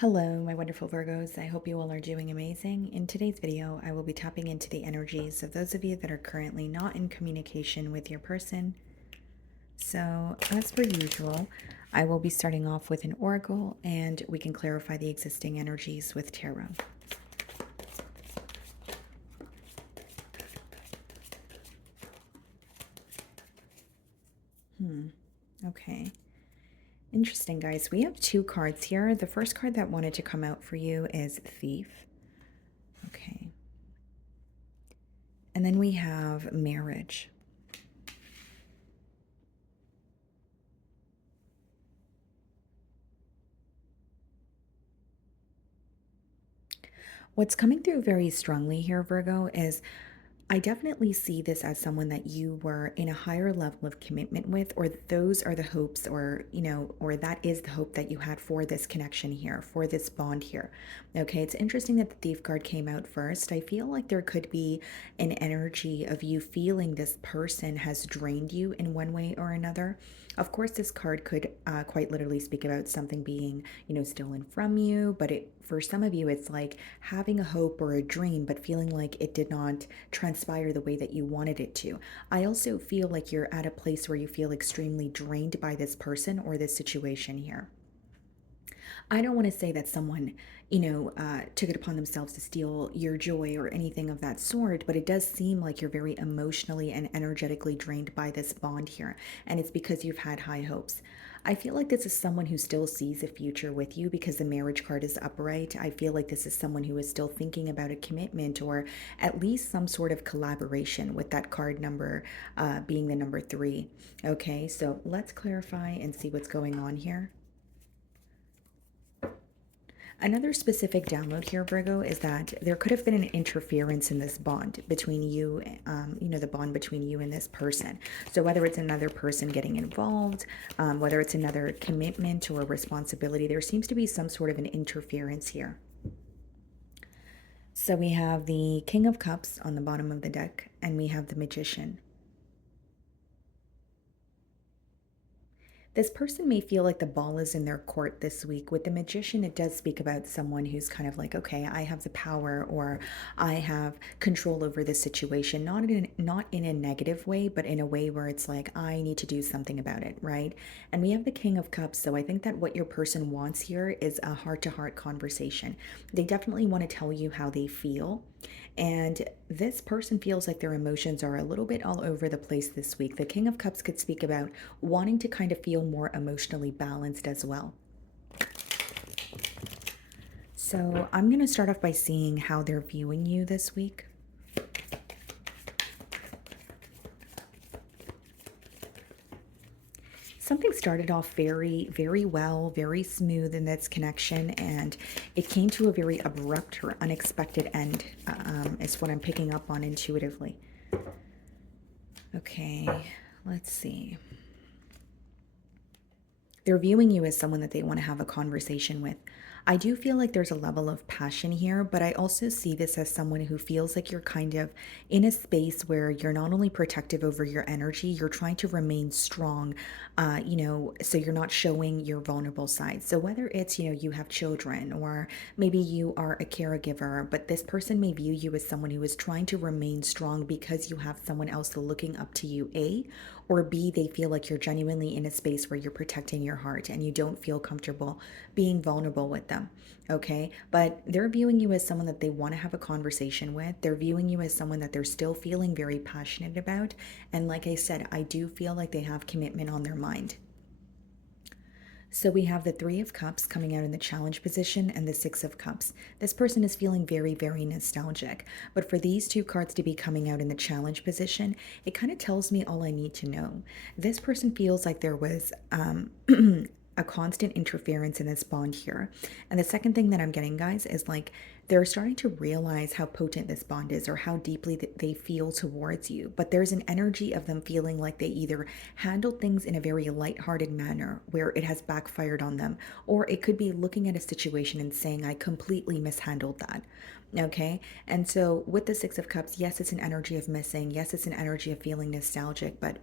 Hello, my wonderful Virgos. I hope you all are doing amazing. In today's video, I will be tapping into the energies of those of you that are currently not in communication with your person. So, as per usual, I will be starting off with an oracle and we can clarify the existing energies with tarot. Okay. Interesting, guys. We have two cards here. The first card that wanted to come out for you is Thief. Okay. And then we have Marriage. What's coming through very strongly here, Virgo, is I definitely see this as someone that you were in a higher level of commitment with, or those are the hopes, or that is the hope that you had for this connection here, for this bond here. Okay, it's interesting that the Thief card came out first. I feel like there could be an energy of you feeling this person has drained you in one way or another. Of course, this card could quite literally speak about something being, stolen from you, but for some of you, it's like having a hope or a dream, but feeling like it did not transpire the way that you wanted it to. I also feel like you're at a place where you feel extremely drained by this person or this situation here. I don't want to say that someone, took it upon themselves to steal your joy or anything of that sort, but it does seem like you're very emotionally and energetically drained by this bond here. And it's because you've had high hopes. I feel like this is someone who still sees a future with you because the marriage card is upright. I feel like this is someone who is still thinking about a commitment or at least some sort of collaboration with that card number being the number 3. Okay, so let's clarify and see what's going on here. Another specific download here, Virgo, is that there could have been an interference in this bond between you, the bond between you and this person. So whether it's another person getting involved, whether it's another commitment or responsibility, there seems to be some sort of an interference here. So we have the King of Cups on the bottom of the deck, and we have the Magician. This person may feel like the ball is in their court this week. With the Magician, it does speak about someone who's kind of like, okay, I have the power or I have control over this situation, not in a negative way, but in a way where it's like I need to do something about it, right? And we have the King of Cups, so I think that what your person wants here is a heart-to-heart conversation. They definitely want to tell you how they feel. And this person feels like their emotions are a little bit all over the place this week. The King of Cups could speak about wanting to kind of feel more emotionally balanced as well. So I'm going to start off by seeing how they're viewing you this week. Something started off very, very well, very smooth in this connection, and it came to a very abrupt or unexpected end, is what I'm picking up on intuitively. Okay, let's see. They're viewing you as someone that they want to have a conversation with. I do feel like there's a level of passion here, but I also see this as someone who feels like you're kind of in a space where you're not only protective over your energy, you're trying to remain strong, so you're not showing your vulnerable side. So whether it's, you have children or maybe you are a caregiver, but this person may view you as someone who is trying to remain strong because you have someone else looking up to you, A, or B, they feel like you're genuinely in a space where you're protecting your heart and you don't feel comfortable being vulnerable with them. Okay. But they're viewing you as someone that they want to have a conversation with. They're viewing you as someone that they're still feeling very passionate about. And like I said, I do feel like they have commitment on their mind. So we have the Three of Cups coming out in the challenge position and the Six of Cups. This person is feeling very, very nostalgic. But for these two cards to be coming out in the challenge position, it kind of tells me all I need to know. This person feels like there was a constant interference in this bond here. And the second thing that I'm getting, guys, is like they're starting to realize how potent this bond is or how deeply they feel towards you. But there's an energy of them feeling like they either handled things in a very lighthearted manner where it has backfired on them, or it could be looking at a situation and saying, I completely mishandled that. Okay. And so with the Six of Cups, yes, it's an energy of missing. Yes, it's an energy of feeling nostalgic, but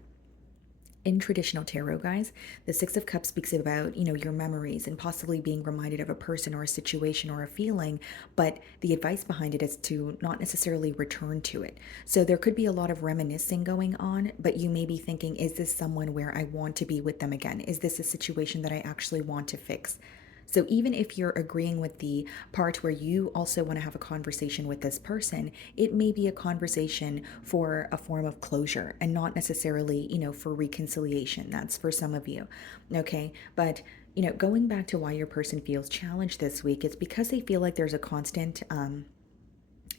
In traditional tarot, guys, the Six of Cups speaks about, your memories and possibly being reminded of a person or a situation or a feeling, but the advice behind it is to not necessarily return to it. So there could be a lot of reminiscing going on, but you may be thinking, is this someone where I want to be with them again? Is this a situation that I actually want to fix? So even if you're agreeing with the part where you also want to have a conversation with this person, it may be a conversation for a form of closure and not necessarily, for reconciliation. That's for some of you. Okay. But, going back to why your person feels challenged this week, it's because they feel like there's a constant,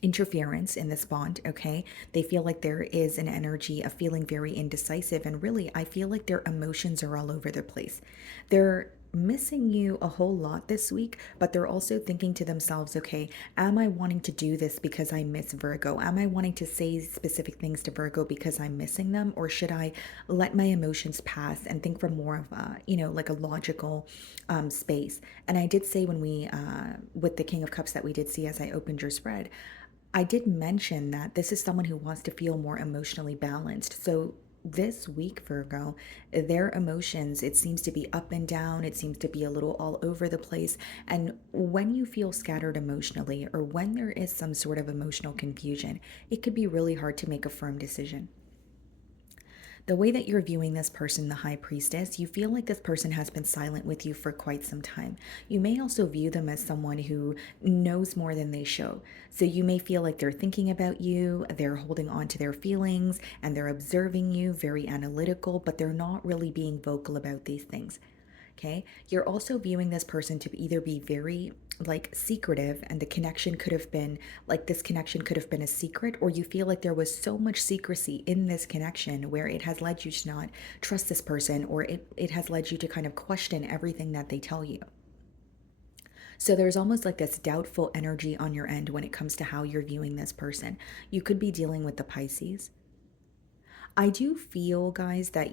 interference in this bond. Okay, they feel like there is an energy of feeling very indecisive, and really I feel like their emotions are all over the place. They're missing you a whole lot this week, but they're also thinking to themselves, okay, am I wanting to do this because I miss Virgo? Am I wanting to say specific things to Virgo because I'm missing them, or should I let my emotions pass and think from more of a, like a logical space? And I did say when we with the King of Cups that we did see as I opened your spread, I did mention that this is someone who wants to feel more emotionally balanced. So this week, Virgo, their emotions, it seems to be up and down. It seems to be a little all over the place. And when you feel scattered emotionally, or when there is some sort of emotional confusion, it could be really hard to make a firm decision. The way that you're viewing this person, the high priestess, you feel like this person has been silent with you for quite some time. You may also view them as someone who knows more than they show. So you may feel like they're thinking about you, they're holding on to their feelings, and they're observing you, very analytical, but they're not really being vocal about these things. Okay. You're also viewing this person to either be very like secretive, and the connection could have been like this connection could have been a secret, or you feel like there was so much secrecy in this connection where it has led you to not trust this person, or it has led you to kind of question everything that they tell you. So there's almost like this doubtful energy on your end when it comes to how you're viewing this person. You could be dealing with the Pisces. I do feel, guys, that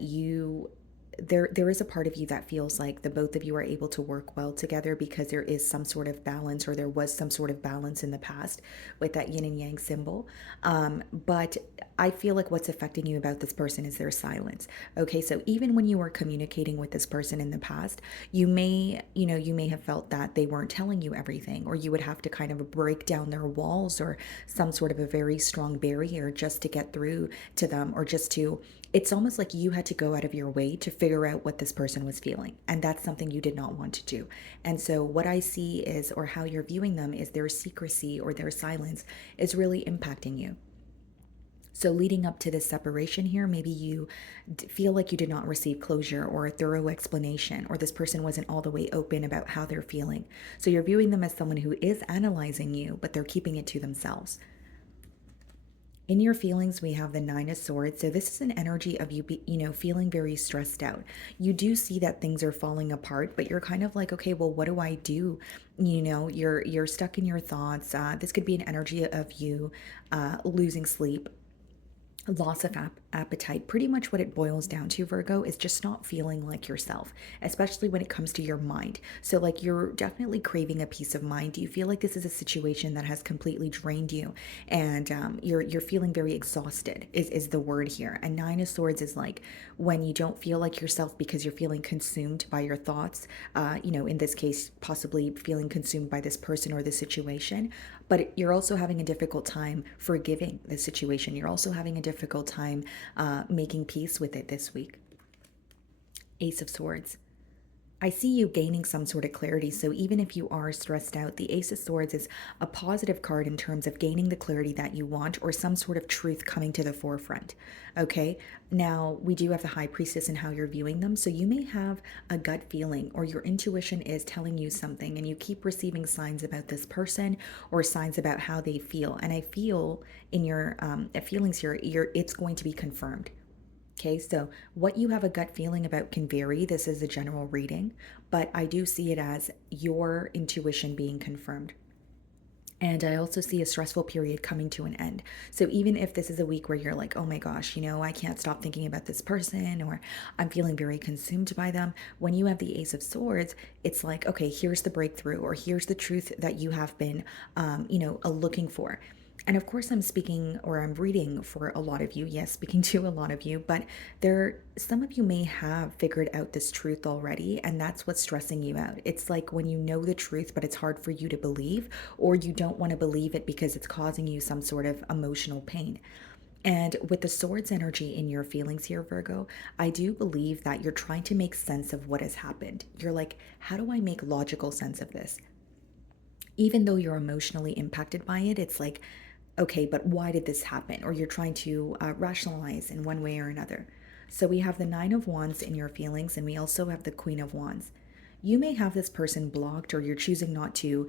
there is a part of you that feels like the both of you are able to work well together because there is some sort of balance, or there was some sort of balance in the past with that yin and yang symbol. But I feel like what's affecting you about this person is their silence. Okay, so even when you were communicating with this person in the past, you may have felt that they weren't telling you everything, or you would have to kind of break down their walls or some sort of a very strong barrier just to get through to them, or just to it's almost like you had to go out of your way to figure out what this person was feeling. And that's something you did not want to do. And so, what I see is, or how you're viewing them, is their secrecy or their silence is really impacting you. So, leading up to this separation here, maybe you feel like you did not receive closure or a thorough explanation, or this person wasn't all the way open about how they're feeling. So, you're viewing them as someone who is analyzing you, but they're keeping it to themselves. In your feelings, we have the Nine of Swords. So this is an energy of feeling very stressed out. You do see that things are falling apart, but you're kind of like, okay, well, what do I do? You're stuck in your thoughts. This could be an energy of you losing sleep, loss of appetite. Pretty much what it boils down to, Virgo, is just not feeling like yourself, especially when it comes to your mind. So like, you're definitely craving a peace of mind. Do you feel like this is a situation that has completely drained you, and you're feeling very exhausted is the word here. And Nine of Swords is like when you don't feel like yourself because you're feeling consumed by your thoughts, in this case possibly feeling consumed by this person or this situation, but you're also having a difficult time forgiving the situation. You're also having a difficult time making peace with it this week. Ace of Swords. I see you gaining some sort of clarity. So even if you are stressed out, the Ace of Swords is a positive card in terms of gaining the clarity that you want, or some sort of truth coming to the forefront. Okay. Now we do have the High Priestess and how you're viewing them. So you may have a gut feeling, or your intuition is telling you something, and you keep receiving signs about this person or signs about how they feel. And I feel in your feelings here, it's going to be confirmed. Okay, so what you have a gut feeling about can vary. This is a general reading, but I do see it as your intuition being confirmed. And I also see a stressful period coming to an end. So even if this is a week where you're like, oh my gosh, I can't stop thinking about this person, or I'm feeling very consumed by them, when you have the Ace of Swords, it's like, okay, here's the breakthrough, or here's the truth that you have been, looking for. And of course, I'm speaking or I'm reading for a lot of you. Yes, speaking to a lot of you, but some of you may have figured out this truth already, and that's what's stressing you out. It's like when you know the truth, but it's hard for you to believe, or you don't want to believe it because it's causing you some sort of emotional pain. And with the swords energy in your feelings here, Virgo, I do believe that you're trying to make sense of what has happened. You're like, how do I make logical sense of this? Even though you're emotionally impacted by it, it's like, okay, but why did this happen? Or you're trying to rationalize in one way or another. So we have the Nine of Wands in your feelings, and we also have the Queen of Wands. You may have this person blocked, or you're choosing not to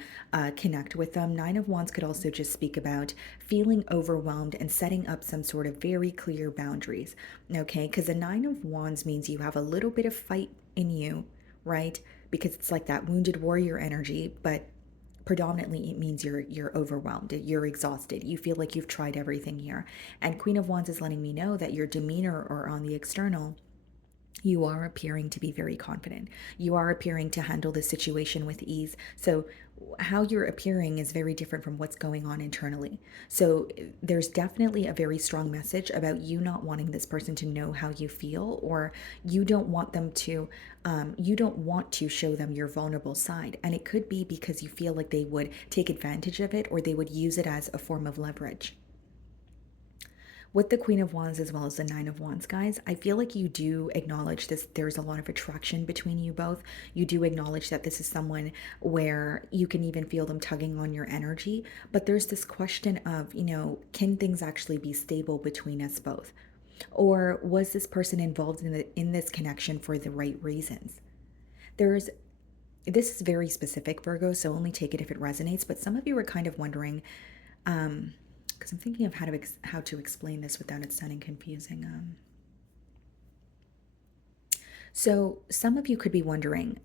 connect with them. Nine of Wands could also just speak about feeling overwhelmed and setting up some sort of very clear boundaries. Okay, because the Nine of Wands means you have a little bit of fight in you, right? Because it's like that wounded warrior energy, but predominantly it means you're overwhelmed, you're exhausted, you feel like you've tried everything here. And Queen of Wands is letting me know that your demeanor or on the external, you are appearing to be very confident. You are appearing to handle the situation with ease. So, how you're appearing is very different from what's going on internally. So, there's definitely a very strong message about you not wanting this person to know how you feel, or you don't want to show them your vulnerable side. And it could be because you feel like they would take advantage of it or they would use it as a form of leverage. With the Queen of Wands as well as the Nine of Wands, guys, I feel like you do acknowledge this. There's a lot of attraction between you both. You do acknowledge that this is someone where you can even feel them tugging on your energy. But there's this question of, can things actually be stable between us both? Or was this person involved in this connection for the right reasons? There's this is very specific, Virgo, so only take it if it resonates. But some of you are kind of wondering, because I'm thinking of how to explain this without it sounding confusing. So some of you could be wondering,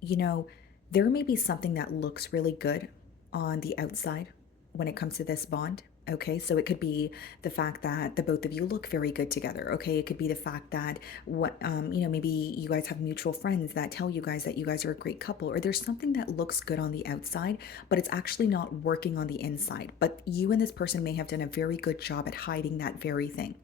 you know, there may be something that looks really good on the outside when it comes to this bond. Okay, so it could be the fact that the both of you look very good together. Okay, it could be the fact that maybe you guys have mutual friends that tell you guys that you guys are a great couple, or there's something that looks good on the outside, but it's actually not working on the inside. But you and this person may have done a very good job at hiding that very thing.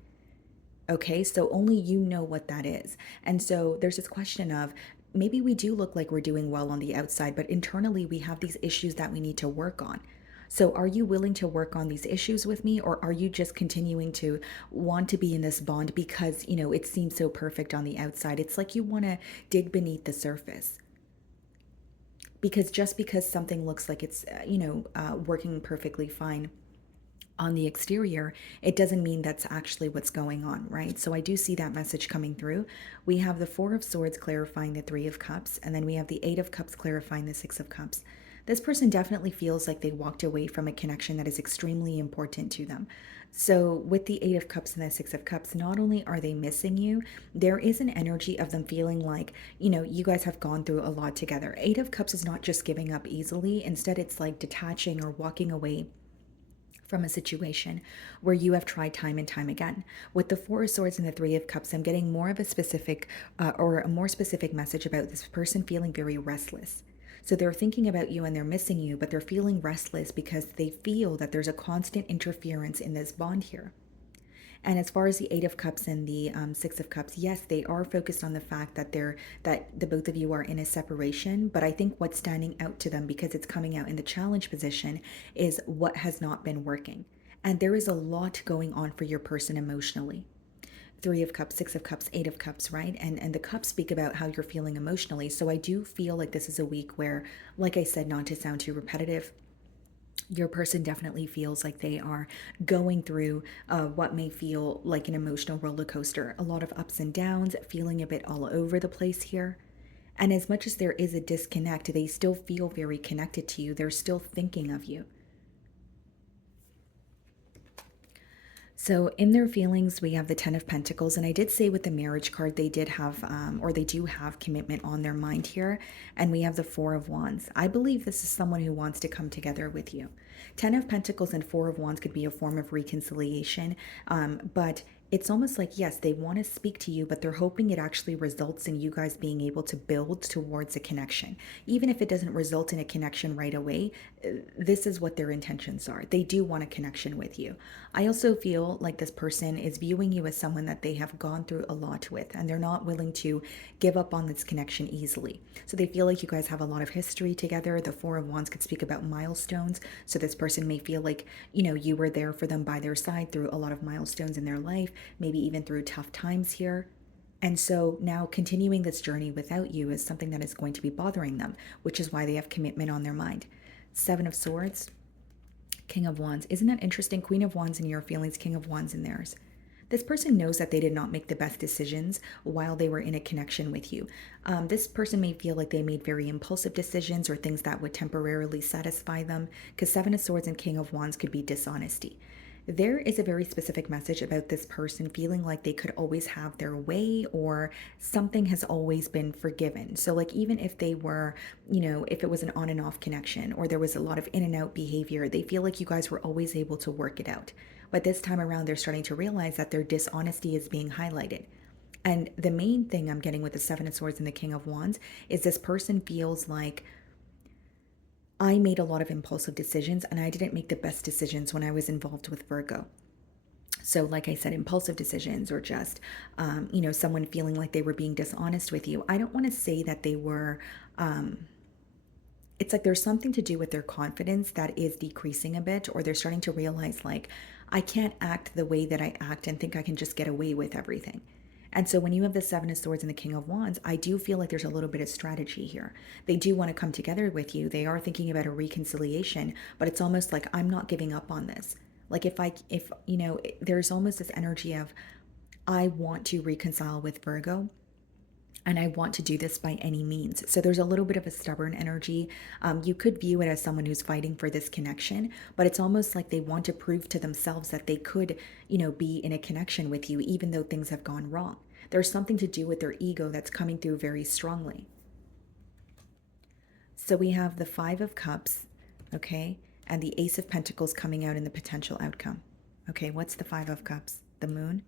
Okay, so only you know what that is. And so there's this question of maybe we do look like we're doing well on the outside, but internally we have these issues that we need to work on. So are you willing to work on these issues with me, or are you just continuing to want to be in this bond because, it seems so perfect on the outside? It's like you want to dig beneath the surface. Because just because something looks like it's, working perfectly fine on the exterior, it doesn't mean that's actually what's going on, right? So I do see that message coming through. We have the Four of Swords clarifying the Three of Cups, and then we have the Eight of Cups clarifying the Six of Cups. This person definitely feels like they walked away from a connection that is extremely important to them. So, with the Eight of Cups and the Six of Cups, not only are they missing you, there is an energy of them feeling like, you guys have gone through a lot together. Eight of Cups is not just giving up easily, instead, it's like detaching or walking away from a situation where you have tried time and time again. With the Four of Swords and the Three of Cups, I'm getting more of a specific or a more specific message about this person feeling very restless. So they're thinking about you and they're missing you, but they're feeling restless because they feel that there's a constant interference in this bond here. And as far as the Eight of Cups and the Six of Cups, yes, they are focused on the fact that the both of you are in a separation. But I think what's standing out to them, because it's coming out in the challenge position, is what has not been working. And there is a lot going on for your person emotionally. Three of Cups, Six of Cups, Eight of Cups, right? And the cups speak about how you're feeling emotionally. So I do feel like this is a week where, like I said, not to sound too repetitive, your person definitely feels like they are going through what may feel like an emotional roller coaster. A lot of ups and downs, feeling a bit all over the place here. And as much as there is a disconnect, they still feel very connected to you. They're still thinking of you. So, in their feelings, we have the Ten of Pentacles. And I did say with the marriage card, they did have, or they do have commitment on their mind here. And we have the Four of Wands. I believe this is someone who wants to come together with you. Ten of Pentacles and Four of Wands could be a form of reconciliation, but it's almost like, yes, they want to speak to you, but they're hoping it actually results in you guys being able to build towards a connection. Even if it doesn't result in a connection right away, this is what their intentions are. They do want a connection with you. I also feel like this person is viewing you as someone that they have gone through a lot with, and they're not willing to give up on this connection easily. So they feel like you guys have a lot of history together. The Four of Wands could speak about milestones. So this person may feel like, you were there for them by their side through a lot of milestones in their life, maybe even through tough times here. And so now continuing this journey without you is something that is going to be bothering them, which is why they have commitment on their mind. Seven of Swords, King of Wands. Isn't that interesting? Queen of Wands in your feelings, King of Wands in theirs. This person knows that they did not make the best decisions while they were in a connection with you. This person may feel like they made very impulsive decisions or things that would temporarily satisfy them, because Seven of Swords and King of Wands could be dishonesty. There is a very specific message about this person feeling like they could always have their way, or something has always been forgiven. So, like, even if they were, if it was an on and off connection or there was a lot of in and out behavior, they feel like you guys were always able to work it out. But this time around, they're starting to realize that their dishonesty is being highlighted. And the main thing I'm getting with the Seven of Swords and the King of Wands is this person feels like, I made a lot of impulsive decisions and I didn't make the best decisions when I was involved with Virgo. So, like I said, impulsive decisions, or just, someone feeling like they were being dishonest with you. I don't want to say that they were, it's like there's something to do with their confidence that is decreasing a bit, or they're starting to realize, like, I can't act the way that I act and think I can just get away with everything. And so when you have the Seven of Swords and the King of Wands, I do feel like there's a little bit of strategy here. They do want to come together with you. They are thinking about a reconciliation, but it's almost like, I'm not giving up on this. Like, there's almost this energy of, I want to reconcile with Virgo, and I want to do this by any means. So there's a little bit of a stubborn energy. You could view it as someone who's fighting for this connection, but it's almost like they want to prove to themselves that they could, be in a connection with you, even though things have gone wrong. There's something to do with their ego that's coming through very strongly. So we have the Five of Cups, okay, and the Ace of Pentacles coming out in the potential outcome. Okay, what's the Five of Cups? The Moon,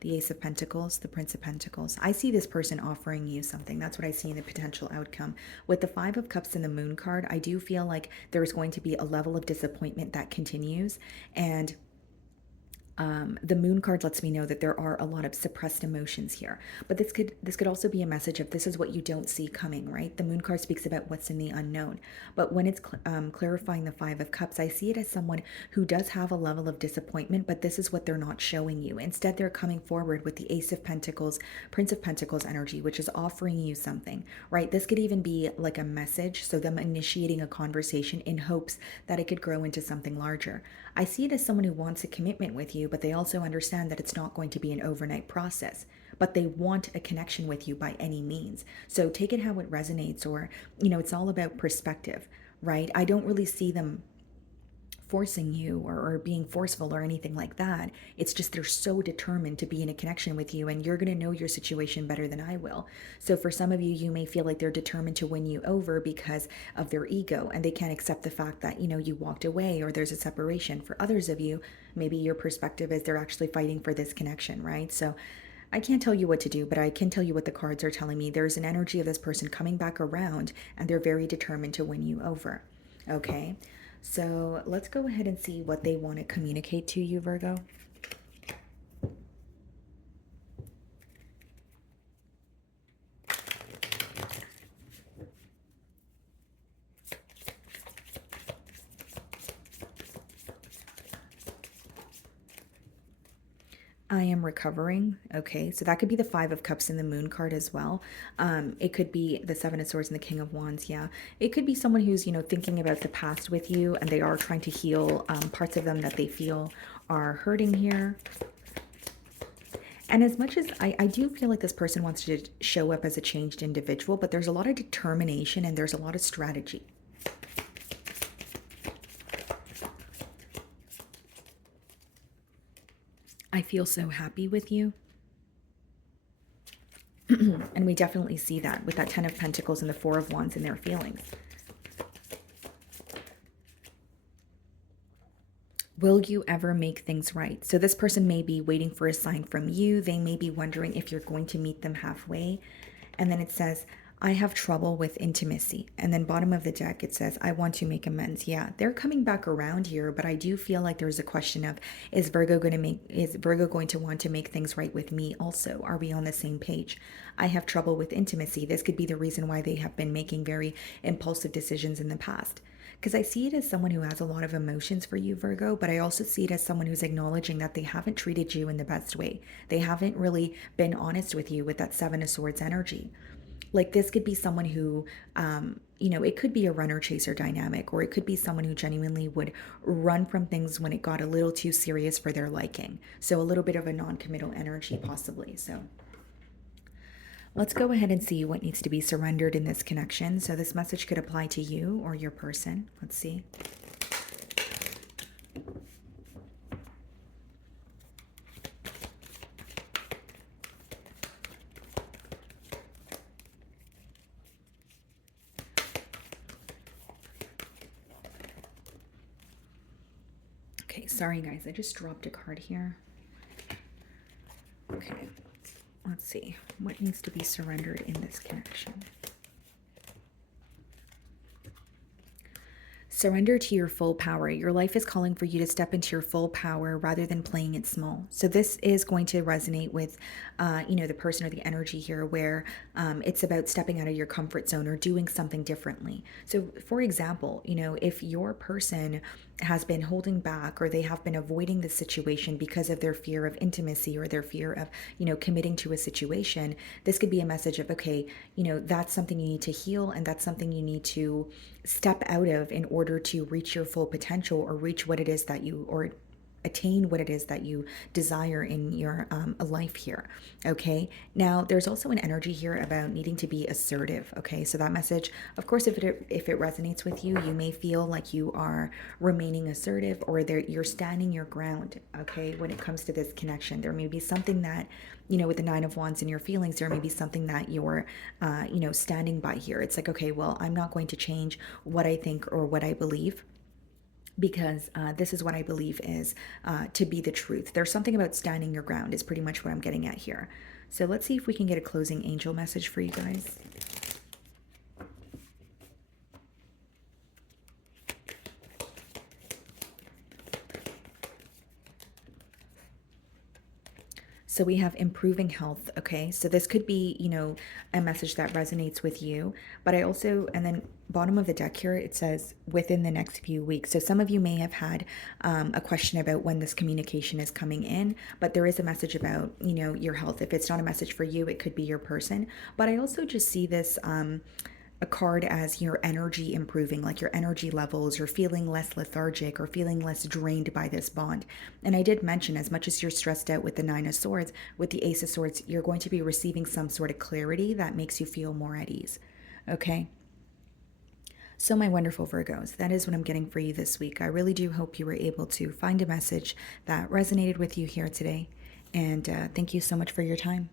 the Ace of Pentacles, the Prince of Pentacles. I see this person offering you something. That's what I see in the potential outcome. With the Five of Cups and the Moon card, I do feel like there's going to be a level of disappointment that continues. And the Moon card lets me know that there are a lot of suppressed emotions here, but this could also be a message of, this is what you don't see coming, right? The Moon card speaks about what's in the unknown, but when it's clarifying the Five of Cups, I see it as someone who does have a level of disappointment, but this is what they're not showing you. Instead, they're coming forward with the Ace of Pentacles, Prince of Pentacles energy, which is offering you something, right? This could even be like a message, so them initiating a conversation in hopes that it could grow into something larger. I see it as someone who wants a commitment with you, but they also understand that it's not going to be an overnight process. But they want a connection with you by any means. So take it how it resonates, or, it's all about perspective, right? I don't really see them forcing you, or being forceful or anything like that. It's just they're so determined to be in a connection with you, and you're going to know your situation better than I will. So for some of you, you may feel like they're determined to win you over because of their ego, and they can't accept the fact that, you walked away or there's a separation. For others of you, maybe your perspective is they're actually fighting for this connection, right? So I can't tell you what to do, but I can tell you what the cards are telling me. There's an energy of this person coming back around, and they're very determined to win you over. Okay, so let's go ahead and see what they want to communicate to you, Virgo. I am recovering. Okay, so that could be the Five of Cups and the Moon card as well. It could be the Seven of Swords and the King of Wands. Yeah, it could be someone who's, thinking about the past with you, and they are trying to heal parts of them that they feel are hurting here. And as much as I do feel like this person wants to show up as a changed individual, but there's a lot of determination and there's a lot of strategy. I feel so happy with you. And we definitely see that with that Ten of Pentacles and the Four of Wands in their feelings. Will you ever make things right? So this person may be waiting for a sign from you. They may be wondering if you're going to meet them halfway. And then it says, I have trouble with intimacy. And then bottom of the deck, it says, I want to make amends. Yeah, they're coming back around here, but I do feel like there's a question of, is Virgo going to want to make things right with me also? Are we on the same page? I have trouble with intimacy. This could be the reason why they have been making very impulsive decisions in the past. Because I see it as someone who has a lot of emotions for you, Virgo, but I also see it as someone who's acknowledging that they haven't treated you in the best way. They haven't really been honest with you with that Seven of Swords energy. Like this could be someone who, it could be a runner chaser dynamic, or it could be someone who genuinely would run from things when it got a little too serious for their liking. So a little bit of a non committal energy, possibly. So let's go ahead and see what needs to be surrendered in this connection. So this message could apply to you or your person. Let's see. Okay, sorry guys, I just dropped a card here. Okay, let's see. What needs to be surrendered in this connection? Surrender to your full power. Your life is calling for you to step into your full power rather than playing it small. So this is going to resonate with, the person or the energy here, where it's about stepping out of your comfort zone or doing something differently. So, for example, if your person has been holding back or they have been avoiding the situation because of their fear of intimacy or their fear of, committing to a situation, this could be a message of, okay, that's something you need to heal, and that's something you need to step out of in order to reach your full potential, or reach what it is that you, or attain what it is that you desire in your life here. Okay, now there's also an energy here about needing to be assertive. Okay, so that message, of course, if it resonates with you, you may feel like you are remaining assertive, or you're standing your ground. Okay, when it comes to this connection, there may be something that, with the Nine of Wands and your feelings, there may be something that you're standing by here. It's like, okay, well, I'm not going to change what I think or what I believe, because this is what I believe is to be the truth. There's something about standing your ground is pretty much what I'm getting at here. So let's see if we can get a closing angel message for you guys. So we have improving health. Okay, so this could be, a message that resonates with you. But I also, and then bottom of the deck here, it says within the next few weeks. So some of you may have had a question about when this communication is coming in, but there is a message about, your health. If it's not a message for you, it could be your person. But I also just see this a card as your energy improving, like your energy levels, you're feeling less lethargic or feeling less drained by this bond. And I did mention, as much as you're stressed out with the Nine of Swords, with the Ace of Swords, you're going to be receiving some sort of clarity that makes you feel more at ease. Okay? So, my wonderful Virgos, that is what I'm getting for you this week. I really do hope you were able to find a message that resonated with you here today. And thank you so much for your time.